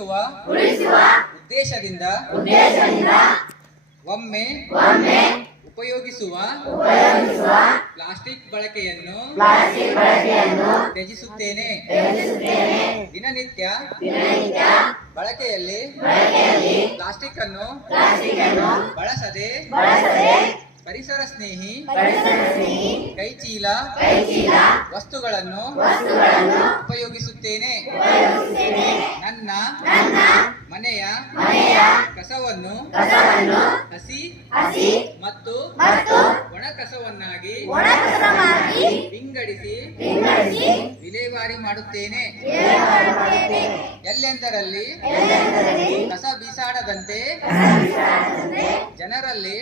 ಉಳಿಸುವ ಉದ್ದೇಶದಿಂದ ಒಮ್ಮೆ ಉಪಯೋಗಿಸುವ ಪ್ಲಾಸ್ಟಿಕ್ ಬಳಕೆಯನ್ನು ತ್ಯಜಿಸುತ್ತೇನೆ. ದಿನನಿತ್ಯ ಬಳಕೆಯಲ್ಲಿ ಪ್ಲಾಸ್ಟಿಕ್ ಅನ್ನು ಬಳಸದೆ ಪರಿಸರ ಸ್ನೇಹಿ ಕೈಚೀಲ ವಸ್ತುಗಳನ್ನು ಉಪಯೋಗಿಸುತ್ತೇನೆ. ನನ್ನ ಮನೆಯ ಕಸವನ್ನು ಹಸಿ ಮತ್ತು ಒಣ ಕಸವನ್ನಾಗಿ ವಿಂಗಡಿಸಿ ವಿಲೇವಾರಿ ಮಾಡುತ್ತೇನೆ. ಎಲ್ಲೆಂದರಲ್ಲಿ ಕಸ ಬೀಸಾಡದಂತೆ ಜನರಲ್ಲಿ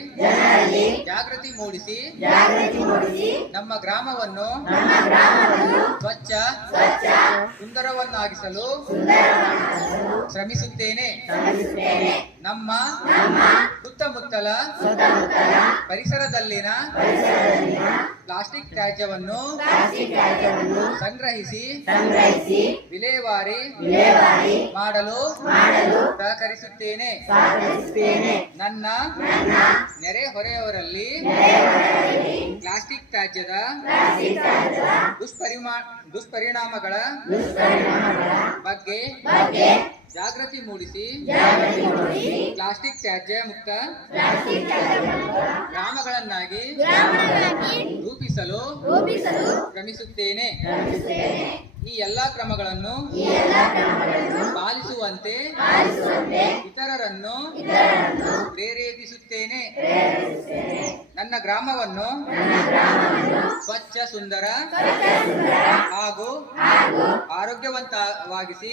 ಜಾಗೃತಿ ಮೂಡಿಸಿ ನಮ್ಮ ಗ್ರಾಮವನ್ನು ಸ್ವಚ್ಛ ಸುಂದರವನ್ನಾಗಿಸಲು ಶ್ರಮಿಸುತ್ತೇನೆ. ನಮ್ಮ ಸುತ್ತಮುತ್ತಲ ಪರಿಸರದಲ್ಲಿನ ಪ್ಲಾಸ್ಟಿಕ್ ತ್ಯಾಜ್ಯವನ್ನು ಸಂಗ್ರಹಿಸಿ ವಿಲೇವಾರಿ ಮಾಡಲು ಸಹಕರಿಸುತ್ತೇನೆ. ನನ್ನ ನೆರೆಹೊರೆಯವರಲ್ಲಿ ಪ್ಲಾಸ್ಟಿಕ್ ತ್ಯಾಜ್ಯದ ದುಷ್ಪರಿಣಾಮಗಳ ಬಗ್ಗೆ ಜಾಗೃತಿ ಮೂಡಿಸಿ ಪ್ಲಾಸ್ಟಿಕ್ ತ್ಯಾಜ್ಯ ಮುಕ್ತ ಗ್ರಾಮಗಳನ್ನಾಗಿ ರೂಪಿಸಲು ಶ್ರಮಿಸುತ್ತೇನೆ. ಈ ಎಲ್ಲಾ ಕ್ರಮಗಳನ್ನು ಪಾಲಿಸುವಂತೆ ಇತರರನ್ನು ಪ್ರೇರೇಪಿಸುತ್ತೇನೆ. ನನ್ನ ಗ್ರಾಮವನ್ನು ಸ್ವಚ್ಛ ಸುಂದರ ಹಾಗೂ ಆರೋಗ್ಯವಂತವಾಗಿಸಿ